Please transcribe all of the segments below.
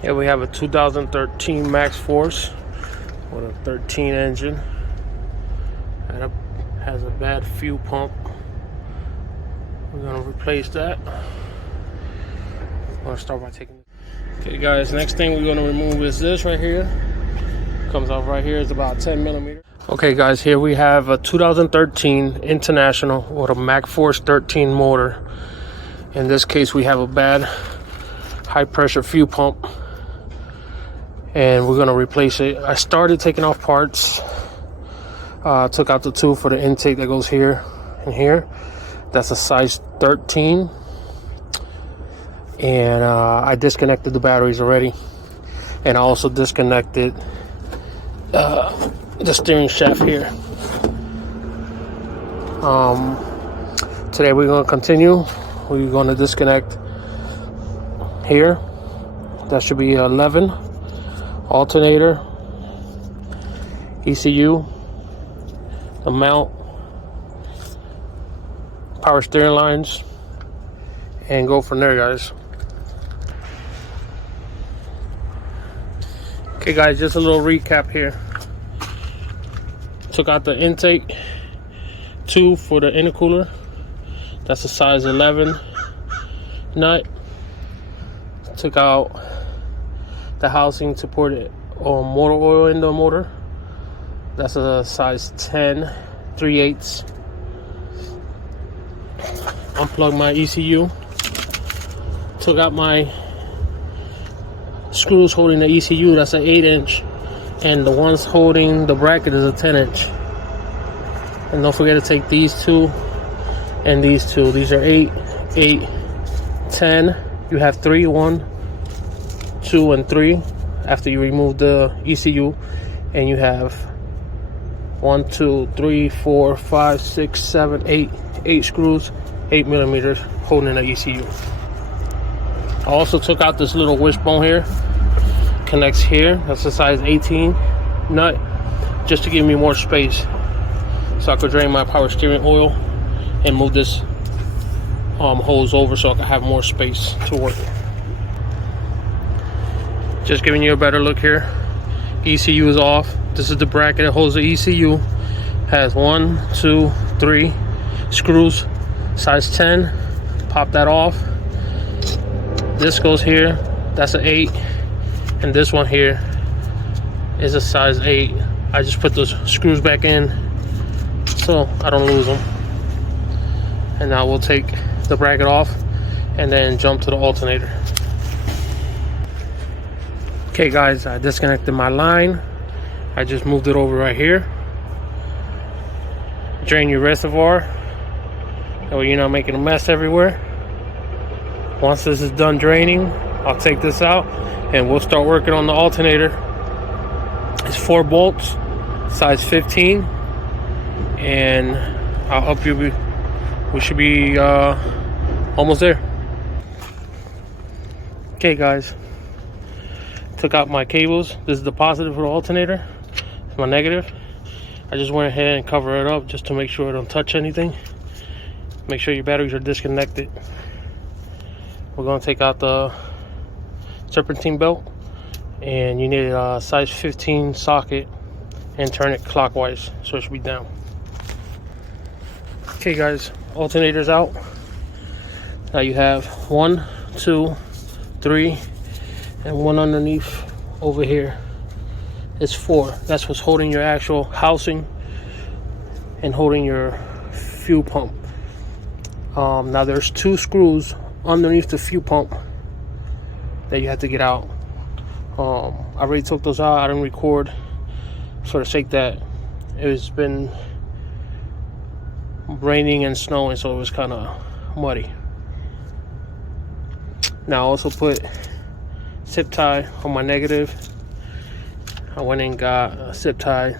Here we have a 2013 Maxxforce with a 13 engine. And it has a bad fuel pump. We're gonna replace that. I'm gonna start by taking. Okay, guys. Next thing we're gonna remove is this right here. Comes off right here. It's about 10 millimeters. Okay, guys. Here we have a 2013 International with a Maxxforce 13 motor. In this case, we have a bad high pressure fuel pump, and we're gonna replace it. I started taking off parts. Took out the tube for the intake that goes here and here. That's a size 13. And I disconnected the batteries already. And I also disconnected the steering shaft here. Today we're going to continue. We're going to disconnect here. That should be 11. Alternator. ECU. The mount. Power steering lines. And go from there, guys. Okay, guys, just a little recap here. Took out the intake tube for the intercooler. That's a size 11 nut. Took out the housing to put it on motor oil in the motor. That's a size 10 3/8. Unplugged my ECU. Took out my screws holding the ECU. That's an 8-inch, and the ones holding the bracket is a 10-inch. And don't forget to take these two and these two. These are 8, 8, 10. You have 3, 1, 2, and 3 after you remove the ECU, and you have 1, 2, 3, 4, 5, 6, 7, 8 screws, 8 millimeters holding the ECU. I also took out this little wishbone here. Connects here. That's a size 18 nut, just to give me more space, so I could drain my power steering oil and move this hose over so I could have more space to work. Just giving you a better look here. ECU is off. This is the bracket that holds the ECU. Has 1, 2, 3 screws, size 10. Pop that off. This goes here. That's an 8. And this one here is a size 8. I just put those screws back in so I don't lose them. And now we'll take the bracket off and then jump to the alternator. Okay, guys, I disconnected my line. I just moved it over right here. Drain your reservoir, that way you're not making a mess everywhere. Once this is done draining, I'll take this out and we'll start working on the alternator. It's 4 bolts, size 15, and I'll up you. We should be almost there. Okay, guys, took out my cables. This is the positive for the alternator. It's my negative. I just went ahead and cover it up just to make sure it don't touch anything. Make sure your batteries are disconnected. We're going to take out the serpentine belt, and you need a size 15 socket and turn it clockwise so it should be down. Okay, guys, alternator's out. Now you have 1, 2, 3, and 1 underneath over here. It's 4. That's what's holding your actual housing and holding your fuel pump. Now there's 2 screws underneath the fuel pump that you have to get out. I already took those out. I didn't record for the sake that it's been raining and snowing, so it was kind of muddy. Now I also put zip tie on my negative. I went and got a zip tie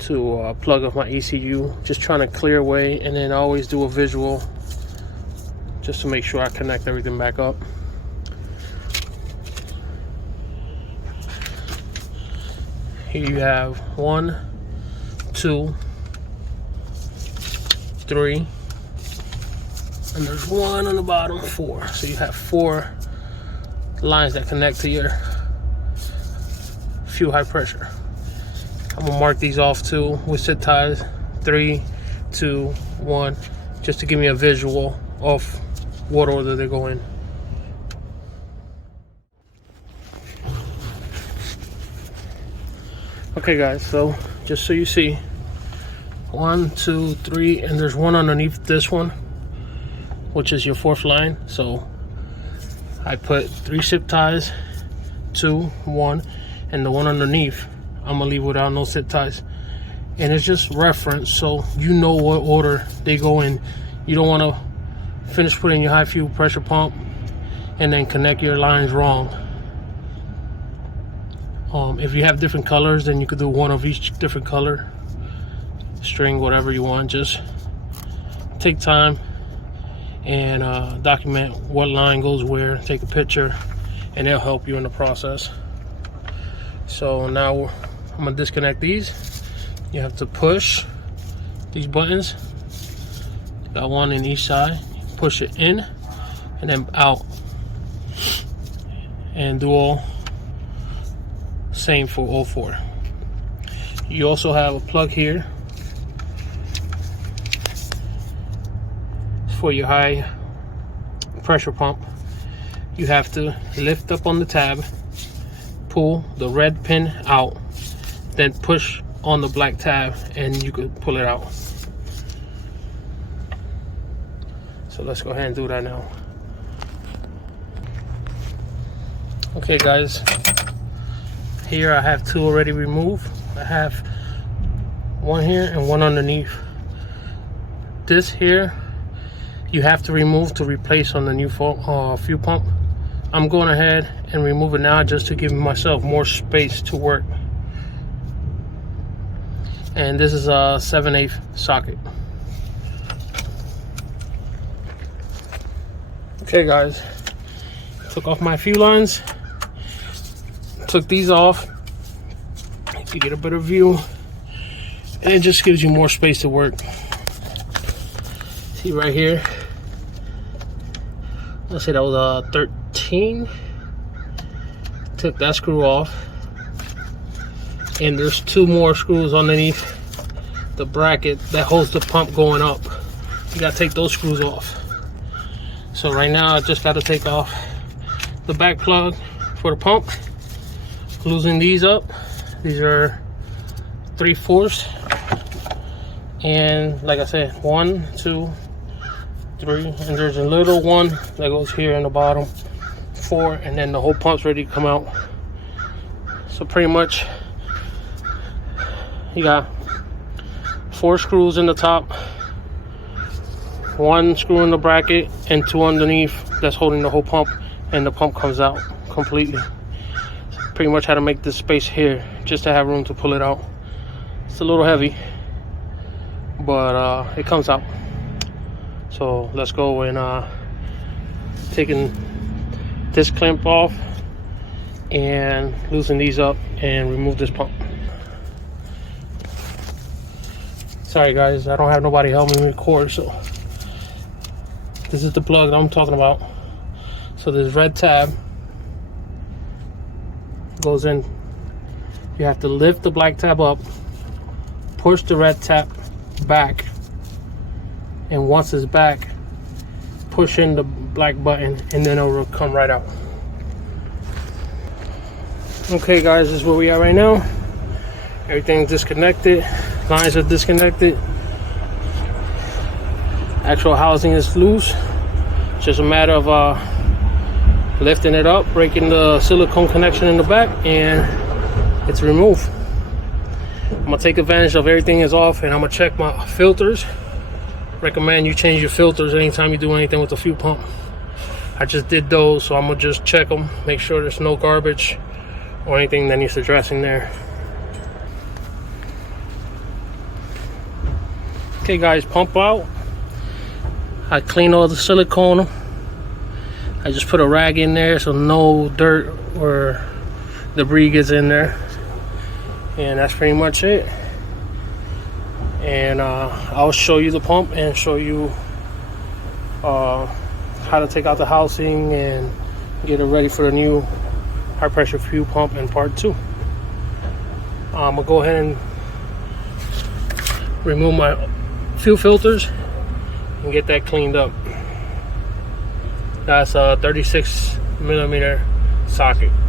to plug up my ECU, just trying to clear away, and then I always do a visual just to make sure I connect everything back up. Here you have 1, 2, 3, and there's 1 on the bottom, 4. So you have 4 lines that connect to your fuel high pressure. I'm gonna mark these off too with zip ties. 3, 2, 1, just to give me a visual of what order they go in. Okay guys, so just so you see, 1, 2, 3, and there's one underneath this one, which is your 4th line. So I put 3 zip ties, 2, 1, and the one underneath I'm gonna leave without no zip ties. And it's just reference, so you know what order they go in. You don't want to finish putting your high fuel pressure pump and then connect your lines wrong. If you have different colors, then you could do one of each different color, string, whatever you want. Just take time and document what line goes where, take a picture, and it'll help you in the process. So now I'm gonna disconnect these. You have to push these buttons. Got one in each side. Push it in and then out, and do all same for all 4. You also have a plug here for your high pressure pump. You have to lift up on the tab, pull the red pin out, then push on the black tab, and you could pull it out. So let's go ahead and do that now. Okay guys, here I have 2 already removed. I have one here and one underneath. This here you have to remove to replace on the new fuel pump. I'm going ahead and remove it now just to give myself more space to work. And this is a 7/8 socket. Okay guys, took off my fuel lines, took these off to get a better view, and it just gives you more space to work. See right here, let's say that was a 13. Took that screw off, and there's 2 more screws underneath the bracket that holds the pump going up. You gotta take those screws off. So right now I just gotta take off the back plug for the pump, loosen these up. These are 3/4, and like I said, 1, 2, 3, and there's a little one that goes here in the bottom, 4, and then the whole pump's ready to come out. So pretty much you got 4 screws in the top, 1 screw in the bracket, and 2 underneath that's holding the whole pump, and the pump comes out completely. Pretty much how to make this space here just to have room to pull it out. It's a little heavy, but it comes out. So let's go and taking this clamp off and loosen these up and remove this pump. Sorry guys, I don't have nobody helping me record, so this is the plug that I'm talking about. So this red tab goes in. You have to lift the black tab up, push the red tab back, and once it's back, push in the black button, and then it will come right out. Okay guys, this is where we are right now. Everything's disconnected, lines are disconnected, actual housing is loose. It's just a matter of lifting it up, breaking the silicone connection in the back, and it's removed. I'm gonna take advantage of everything is off, and I'm gonna check my filters. Recommend you change your filters anytime you do anything with the fuel pump. I just did those, so I'm gonna just check them, make sure there's no garbage or anything that needs addressing there. Okay guys, pump out. I clean all the silicone. I just put a rag in there so no dirt or debris gets in there, and that's pretty much it. And I'll show you the pump and show you how to take out the housing and get it ready for the new high pressure fuel pump in part 2. I'm gonna go ahead and remove my fuel filters and get that cleaned up. That's a 36mm socket.